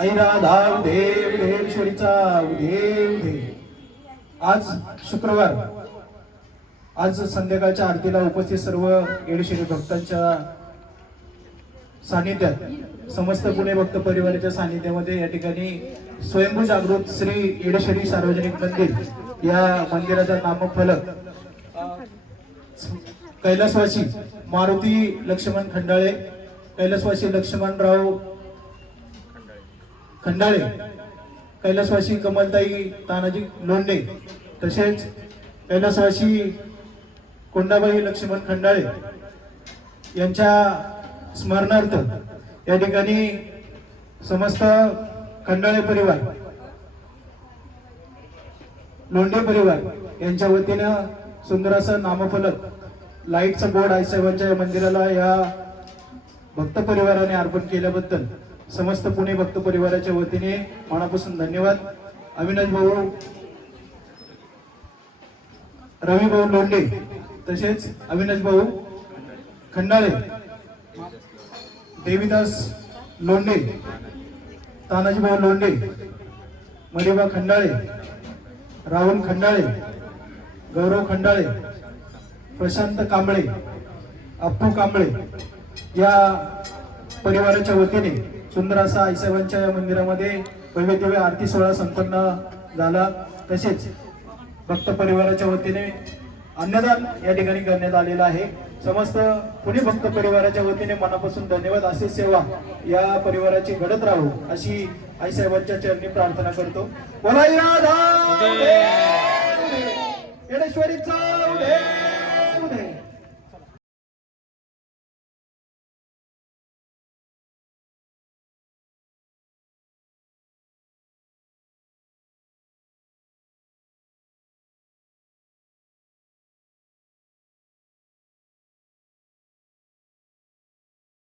आई राधा उदे उदेश्वरीचा उदे उदे। आज शुक्रवार, आज संध्याकाळच्या आरतीला उपस्थित सर्व येडेश्वरी भक्तांच्या सानिध्यात, समस्त पुणे भक्त परिवाराच्या सानिध्यामध्ये या ठिकाणी स्वयंभू जागृत श्री येडेश्वरी सार्वजनिक मंदिर या मंदिराचा नामफलक कैलासवासी मारुती लक्ष्मण खंडाळे, कैलासवासी लक्ष्मणराव खंडाळे, कैलासवासी कमलताई तानाजी लोंढे, तसेच कैलासवासी कोंडाबाई लक्ष्मण खंडाळे यांच्या स्मरणार्थ या ठिकाणी समस्त खंडाळे परिवार, लोंढे परिवार यांच्या वतीनं सुंदर असं नामफलक, लाईटचं बोर्ड आईसाहेबांच्या मंदिराला या भक्त परिवाराने अर्पण केल्याबद्दल समस्त पुणे भक्त परिवाराच्या वतीने मनापासून धन्यवाद। अविनाश भाऊ, रवी भाऊ लोंढे, तसेच अविनाश भाऊ खंडाळे, देवीदास लोंढे, तानाजी भाऊ लोंढे, मलिबा खंडाळे, राहुल खंडाळे, गौरव खंडाळे, प्रशांत कांबळे, अप्पू कांबळे या परिवाराच्या वतीने सुंदर असा आईसाहेबांच्या या मंदिरामध्ये भव्य दिव्य आरती सोहळा संपन्न झाला। तसेच भक्त परिवाराच्या वतीने अन्नदान या ठिकाणी करण्यात आलेला आहे। समस्त पुणे भक्त परिवाराच्या वतीने मनापासून धन्यवाद। अशी सेवा या परिवाराची घडत राहू अशी आईसाहेबांच्या चरणी प्रार्थना करतो। बोला राधा येडेश्वरीचा